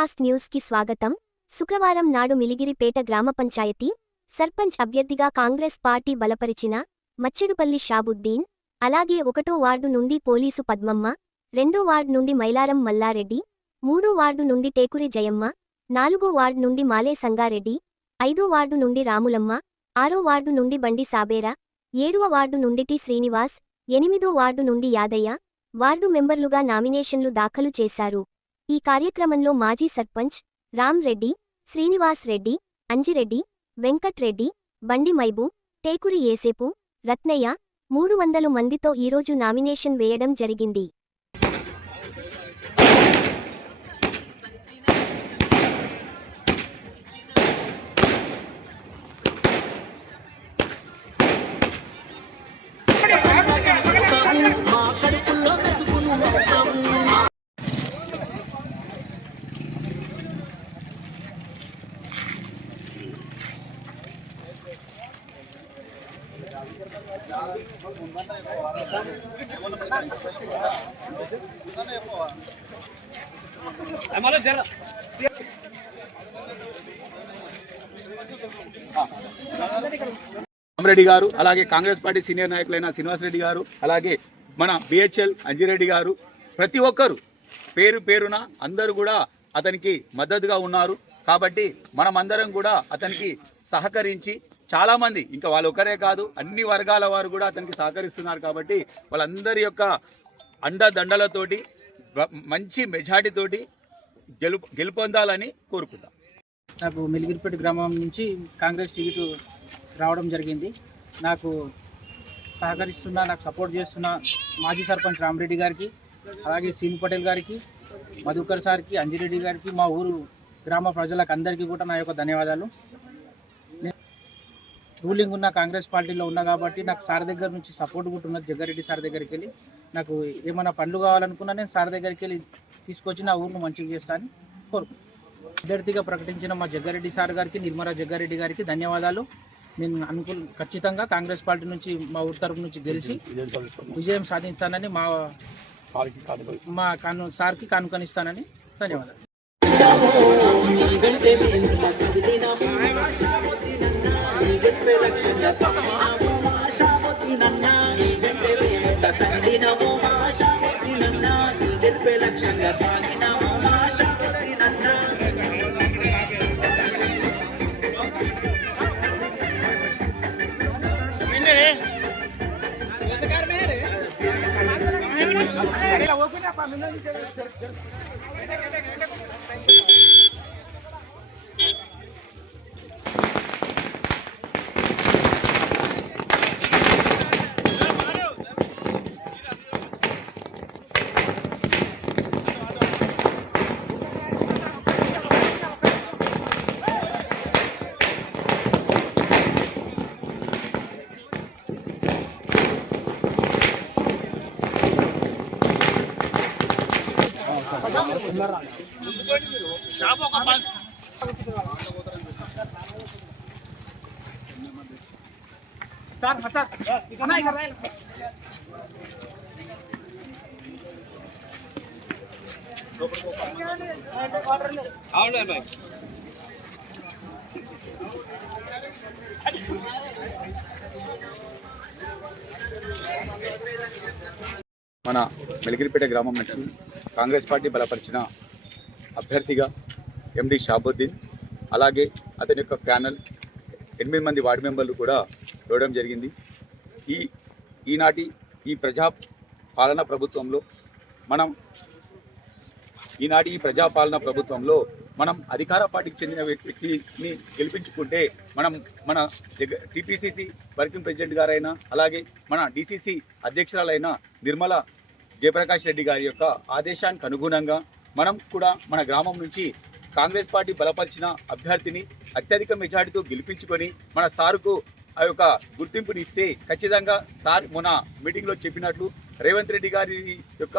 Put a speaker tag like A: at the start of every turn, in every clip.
A: Fast న్యూస్కి స్వాగతం. శుక్రవారం నాడు మిలిగిరిపేట గ్రామ పంచాయతీ సర్పంచ్ అభ్యర్థిగా కాంగ్రెస్ పార్టీ బలపరిచిన మచ్చిడుపల్లి షాబుద్దీన్ అలాగే ఒకటో వార్డు నుండి పోలీసు పద్మమ్మ రెండో వార్డు నుండి మైలారం మల్లారెడ్డి మూడో వార్డు నుండి టేకురి జయమ్మ నాలుగో వార్డు నుండి మాలే సంగారెడ్డి ఐదో వార్డు నుండి రాములమ్మ ఆరో వార్డు నుండి బండి సాబేరా ఏడవ వార్డు నుండి టి శ్రీనివాస్ ఎనిమిదో వార్డు నుండి యాదయ్య వార్డు మెంబర్లుగా నామినేషన్లు దాఖలు చేశారు. ఈ కార్యక్రమంలో మాజీ సర్పంచ్ రామ్ రెడ్డి శ్రీనివాస్ రెడ్డి అంజిరెడ్డి వెంకట్ రెడ్డి బండి మైబు టేకురి ఏసేపు రత్నయ్య మూడు వందలు మందితో ఈరోజు నామినేషన్ వేయడం జరిగింది.
B: రామరెడ్డి గారు అలాగే కాంగ్రెస్ పార్టీ సీనియర్ నాయకులైన శ్రీనివాసరెడ్డి గారు అలాగే మన బిహెచ్ఎల్ అంజిరెడ్డి గారు ప్రతి ఒక్కరు పేరు పేరున అందరూ కూడా అతనికి మద్దతుగా ఉన్నారు. కాబట్టి మనమందరం కూడా అతనికి సహకరించి చాలామంది ఇంకా వాళ్ళు ఒకరే కాదు అన్ని వర్గాల వారు కూడా అతనికి సహకరిస్తున్నారు కాబట్టి వాళ్ళందరి యొక్క అండదండలతోటి మంచి మెజార్టీతోటి గెలుపు గెలుపొందాలని కోరుకుందాం.
C: నాకు మిలిగిరిపేట గ్రామం నుంచి కాంగ్రెస్ టికెట్ రావడం జరిగింది. నాకు సహకరిస్తున్న నాకు సపోర్ట్ చేస్తున్న మాజీ సర్పంచ్ రామరెడ్డి గారికి అలాగే సీను పటేల్ గారికి మధుకర్ సార్కి అంజిరెడ్డి గారికి మా ఊరు గ్రామ ప్రజలకు అందరికీ కూడా నా యొక్క ధన్యవాదాలు. రూలింగ్ ఉన్న కాంగ్రెస్ పార్టీలో ఉన్నా కాబట్టి నాకు సార్ దగ్గర నుంచి సపోర్ట్ కూడా ఉన్నది. జగ్గారెడ్డి సార్ దగ్గరికి వెళ్ళి నాకు ఏమైనా పనులు కావాలనుకున్నా నేను సార్ దగ్గరికి వెళ్ళి తీసుకొచ్చి నా ఊరిని మంచిగా చేస్తానని కోరుకుంటున్నాను అభ్యర్థిగా ప్రకటించిన మా జగ్గారెడ్డి సార్ గారికి నిర్మలా జగ్గారెడ్డి గారికి ధన్యవాదాలు. నేను అనుకూల ఖచ్చితంగా కాంగ్రెస్ పార్టీ నుంచి మా ఊరి తరపు నుంచి గెలిచి విజయం సాధిస్తానని మా మా కాను సార్కి కానుకనిస్తానని ధన్యవాదాలు.
D: గెలిపే లక్ష్యంగా సాగినాము ఆశావతినన్నా నీ వెంటే మేము కదిలినాము ఆశావతినన్నా నీ గెలిపే లక్ష్యంగా సాగినాము ఆశావతినన్నా
B: మన మెలిగిరిపేట గ్రామం నుంచి కాంగ్రెస్ పార్టీ బలపరిచిన అభ్యర్థిగా ఎండి షాబుద్దీన్ అలాగే అతని యొక్క ప్యానల్ ఎనిమిది మంది వార్డు మెంబర్లు కూడా ఇవ్వడం జరిగింది. ఈ ఈనాటి ఈ ప్రజా పాలన ప్రభుత్వంలో మనం ఈనాటి ఈ ప్రజాపాలన ప్రభుత్వంలో మనం అధికార పార్టీకి చెందిన వ్యక్తిని గెలిపించుకుంటే మనం మన జగ టీపీసీసీ వర్కింగ్ ప్రెసిడెంట్ గారైనా అలాగే మన డిసిసి అధ్యక్షురాలైన నిర్మల జయప్రకాష్ రెడ్డి గారి యొక్క ఆదేశానికి అనుగుణంగా మనం కూడా మన గ్రామం నుంచి కాంగ్రెస్ పార్టీ బలపరిచిన అభ్యర్థిని అత్యధిక మెజార్టీతో గెలిపించుకొని మన సార్కు ఆ యొక్క గుర్తింపునిస్తే ఖచ్చితంగా సార్ మొన్న మీటింగ్లో చెప్పినట్లు రేవంత్ రెడ్డి గారి యొక్క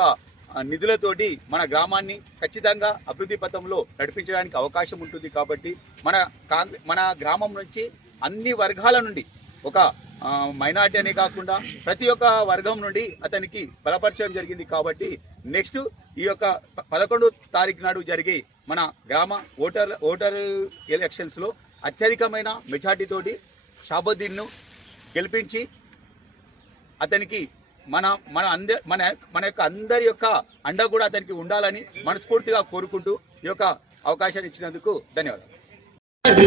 B: నిధులతోటి మన గ్రామాన్ని ఖచ్చితంగా అభివృద్ధి పథంలో నడిపించడానికి అవకాశం ఉంటుంది కాబట్టి మన కాంగ్రె మన గ్రామం నుంచి అన్ని వర్గాల నుండి ఒక మైనార్టీ అనే కాకుండా ప్రతి ఒక్క వర్గం నుండి అతనికి బలపరచడం జరిగింది కాబట్టి నెక్స్ట్ ఈ యొక్క ప- పదకొండు తారీఖు నాడు జరిగే మన గ్రామ ఓటర్ ఓటర్ ఎలక్షన్స్లో అత్యధికమైన మెజార్టీతోటి షాబుద్దీన్ను గెలిపించి అతనికి మన మన అందరి మన మన యొక్క అందరి యొక్క అండ కూడా అతనికి ఉండాలని మనస్ఫూర్తిగా కోరుకుంటూ ఈ యొక్క అవకాశాన్ని ఇచ్చినందుకు ధన్యవాదాలు.
D: నీ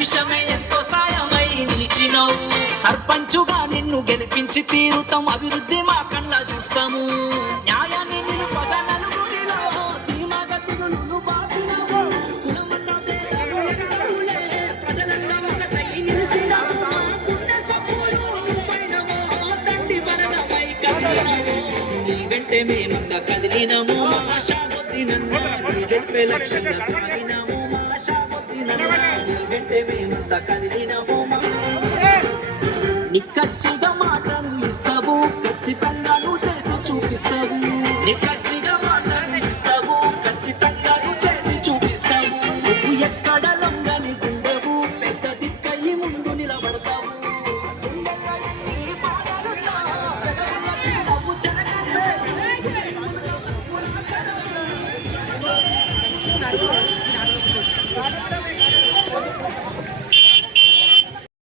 D: నిమిషమే ఎంతో సాయమై నిలిచినవు. సర్పంచుగా నిన్ను గెలిపించి తీరుతాం. అభివృద్ధి మా కళ్ళ చూస్తాము. న్యాయాన్ని నిలుపగా నలుగురిలో దిగులు బాపినవు. కులమత ఒకటై గుండె నువ్వైనవో, తండ్రి వరదపై నీ వెంటే మేమంతా కదిలినము. మా ఆశాబుద్ధినన్న నీ లక్ష్యంగా సాగినము. వెంటే మేమంతా కదిలినము మా నిక్కచ్చిగా మాటలు ఇస్తావు ఖచ్చితంగా నువ్వు చేసి చూపిస్తావు. నిక్క